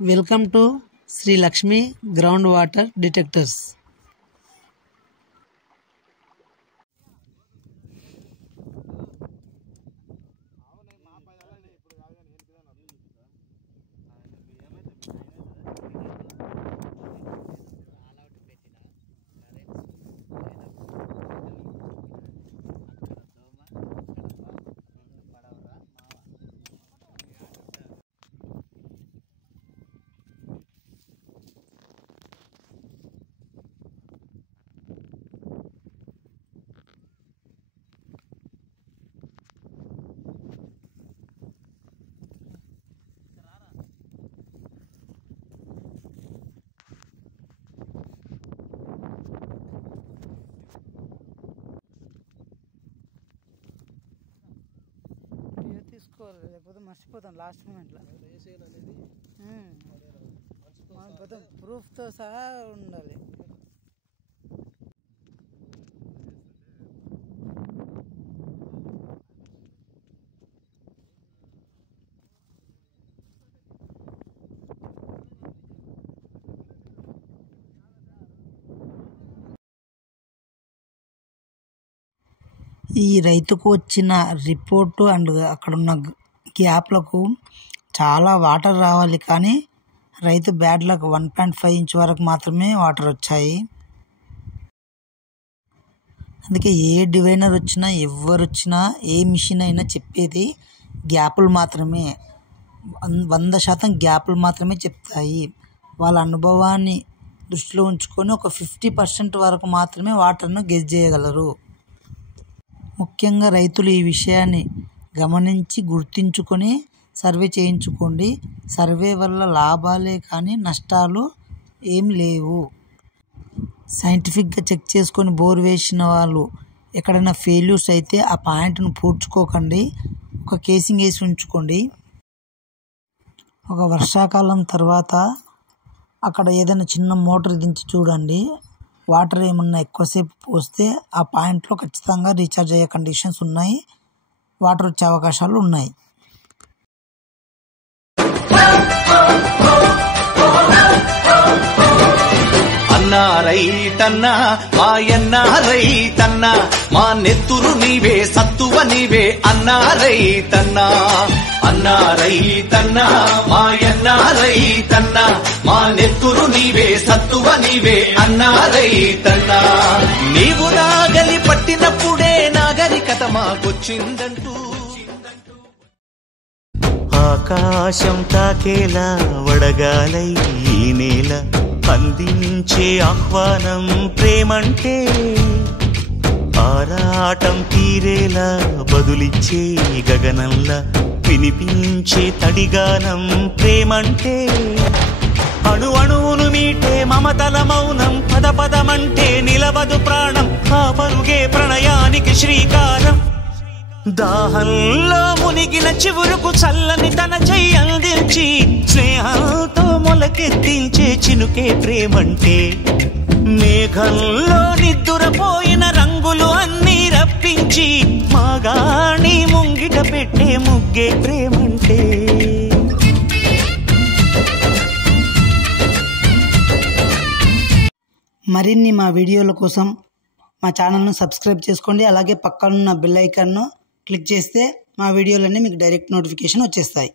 Welcome to Sri Lakshmi Groundwater Detectors. లేకపోతే మర్చిపోతాం last మూమెంట్లో మొత్తం ప్రూఫ్తో సహా ఉండాలి. ఈ రైతుకు వచ్చిన రిపోర్టు అండ్ అక్కడ ఉన్న గ్యాప్లకు చాలా వాటర్ రావాలి, కానీ రైతు బ్యాడ్ లక్ 1.5 ఇంచ్ వరకు మాత్రమే వాటర్ వచ్చాయి. అందుకే ఏ డివైనర్ వచ్చినా ఎవరు వచ్చినా ఏ మిషన్ అయినా చెప్పేది గ్యాపులు మాత్రమే, 100% గ్యాపులు మాత్రమే చెప్తాయి. వాళ్ళ అనుభవాన్ని దృష్టిలో ఉంచుకొని ఒక 50% వరకు మాత్రమే వాటర్ను గెస్ చేయగలరు. ముఖ్యంగా రైతులు ఈ విషయాన్ని గమనించి గుర్తించుకొని సర్వే చేయించుకోండి. సర్వే వల్ల లాభాలే కానీ నష్టాలు ఏం లేవు. సైంటిఫిక్గా చెక్ చేసుకొని బోర్ వేసిన వాళ్ళు ఎక్కడైనా ఫెయిల్యూర్స్ అయితే ఆ పాయింట్ను పూడ్చుకోకండి, ఒక కేసింగ్ వేసి ఉంచుకోండి. ఒక వర్షాకాలం తర్వాత అక్కడ ఏదైనా చిన్న మోటార్ దించి చూడండి, వాటర్ ఏమన్నా ఎక్కువసేపు పోస్తే ఆ పాయింట్లో ఖచ్చితంగా రీఛార్జ్ అయ్యే కండిషన్స్ ఉన్నాయి, వాటర్ వచ్చే అవకాశాలు ఉన్నాయి. అన్నా రైతన్నా మాయన్నా రైతన్నా మా నెత్తురు నీవే సత్తువ నీవే అన్నా రైతన్నా. అన్నా రైతన్నా మాయన్నా రైతన్నా మా నెత్తురు నీవే సత్తువ నీవే అన్నా రైతన్నా. నీవు నాగలి పట్టినప్పుడే నాగరికత మాకొచ్చిందంటూ. ఆకాశం తాకేలా వడగాలై ఈ నేల అందించే ఆహ్వానం ప్రేమంటే, ఆరాటం తీరేలా బదులిచ్చే గగనంలా వినిపించే తడిగానం ప్రేమంటే, అణు అణువును మీటే మమతల మౌనం పద పదమంటే నిలవదు ప్రాణం, ఆ పరుగే ప్రణయానికి శ్రీకారం. దాహంలో మునిగిన చివురుకు చల్లని తన చెయ్యి అందించి స్నేహంతో మొలకెత్తించే చినుకే ప్రేమంటే, మేఘంలో నిద్దురపోయిన రంగులు అన్నీ రప్పించి మాగాణి ముంగిట పెట్టే ముగ్గే ప్రేమంటే. మరిన్ని మా వీడియోల కోసం మా ఛానల్ను సబ్స్క్రైబ్ చేసుకోండి. అలాగే పక్కనున్న బెల్ ఐకాన్ను క్లిక్ చేస్తే మా వీడియోలన్నీ మీకు డైరెక్ట్ నోటిఫికేషన్ వచ్చేస్తాయి.